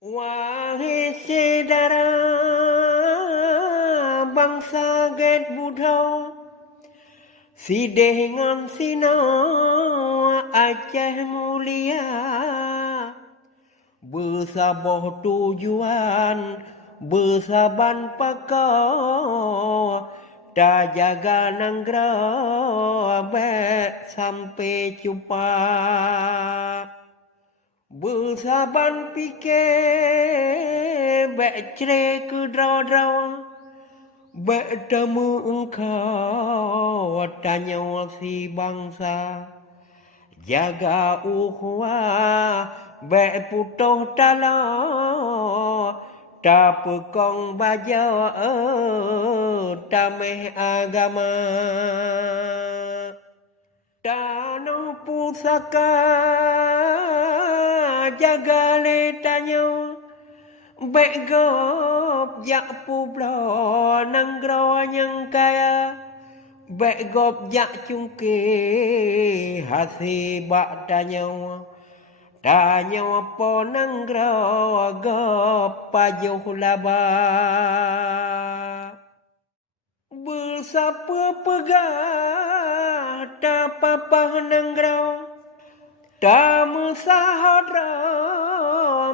Wahai saudara bangsa Get Buddha, si dengan sina Aceh mulia, bersabar tujuan, bersaban pakar, tak jaga nangra, baik sampai jumpa. Bersaban fikir, baik cerai ke draw-draw, bertemu engkau, tanya si bangsa. Jaga ukhuwah, baik putuh tala, tak pekong baja, tameh agama. Tanah pusaka, jaga le tanya, baik gop jak publo nanggro yang kaya, baik gop jak cungke hasi bak tanya, tanya apa nanggro gop pajuh laba. Bersapa pegah tak papah nanggro, tak mesahadra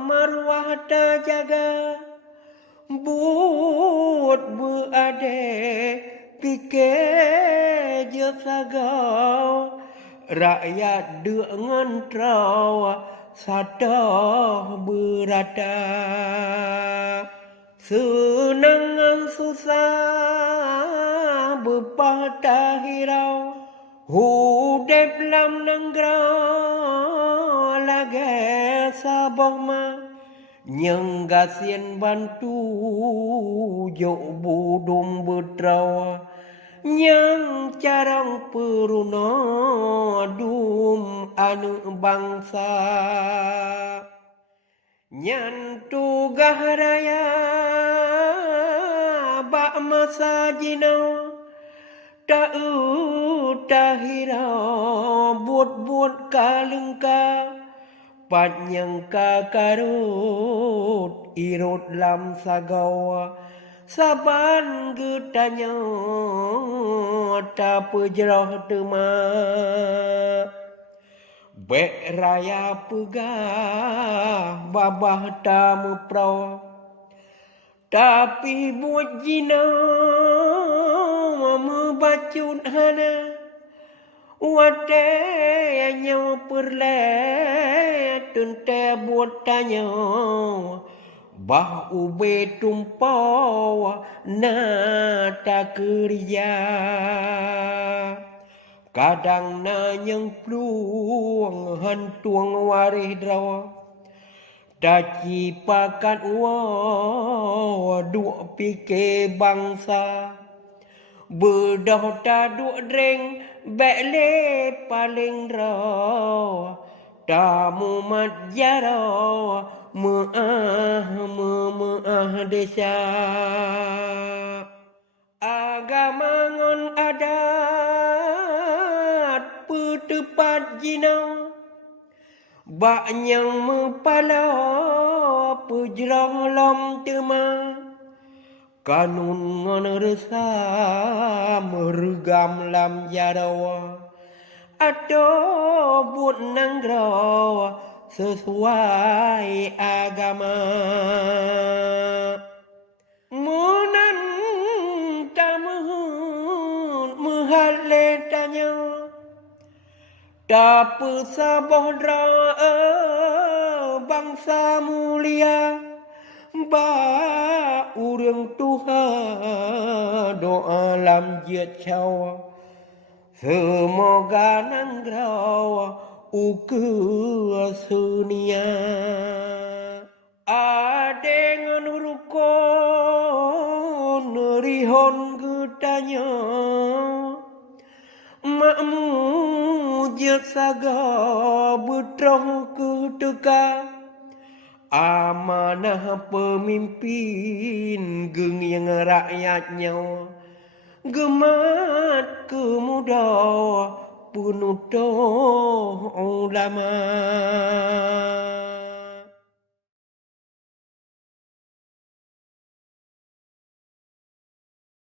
maruah tak jaga, buat berade fikir je sagau, rakyat dengan trau sadah berada. Senang susah berpatah hirau, hudep lam nanggara lagi sabah ma, nyenggasian bantu jok budung betrawa, yang carang peruna dum anu bangsa. Nyantu gahraya bak masa jinau, tak utahira buat-buat kalengka, panjang kakarut irut lam sagawa, saban getanya tak pejerah temak. Bek raya pegah babah tamu pro, tapi buat jina membacut hana, wate nyawa perle tente buat tanya, bah ube tumpau na tak kerja. Kadang na yang pluang hantuang warih drawa, daci pakat duk fikir bangsa, bedah taduk dreng bekle paling raw, tamu mat jara meah desa. Agama ngon adat petepat jinau, bak yang mepala pejerah lam tema, kanun ngon resa meregam lam jarawa, atau buat nanggro sesuai agama. Munan tamahun mehale tanya, tak pesabodra bangsa mulia, ba urang Tuhan doa lam jiat cawa, semoga nanggro uke sunia. Adengan rukun rihon getanya, makmu jat saga betrah keteka, amanah pemimpin geng yang rakyatnya, gemat kemuda penutuh ulama.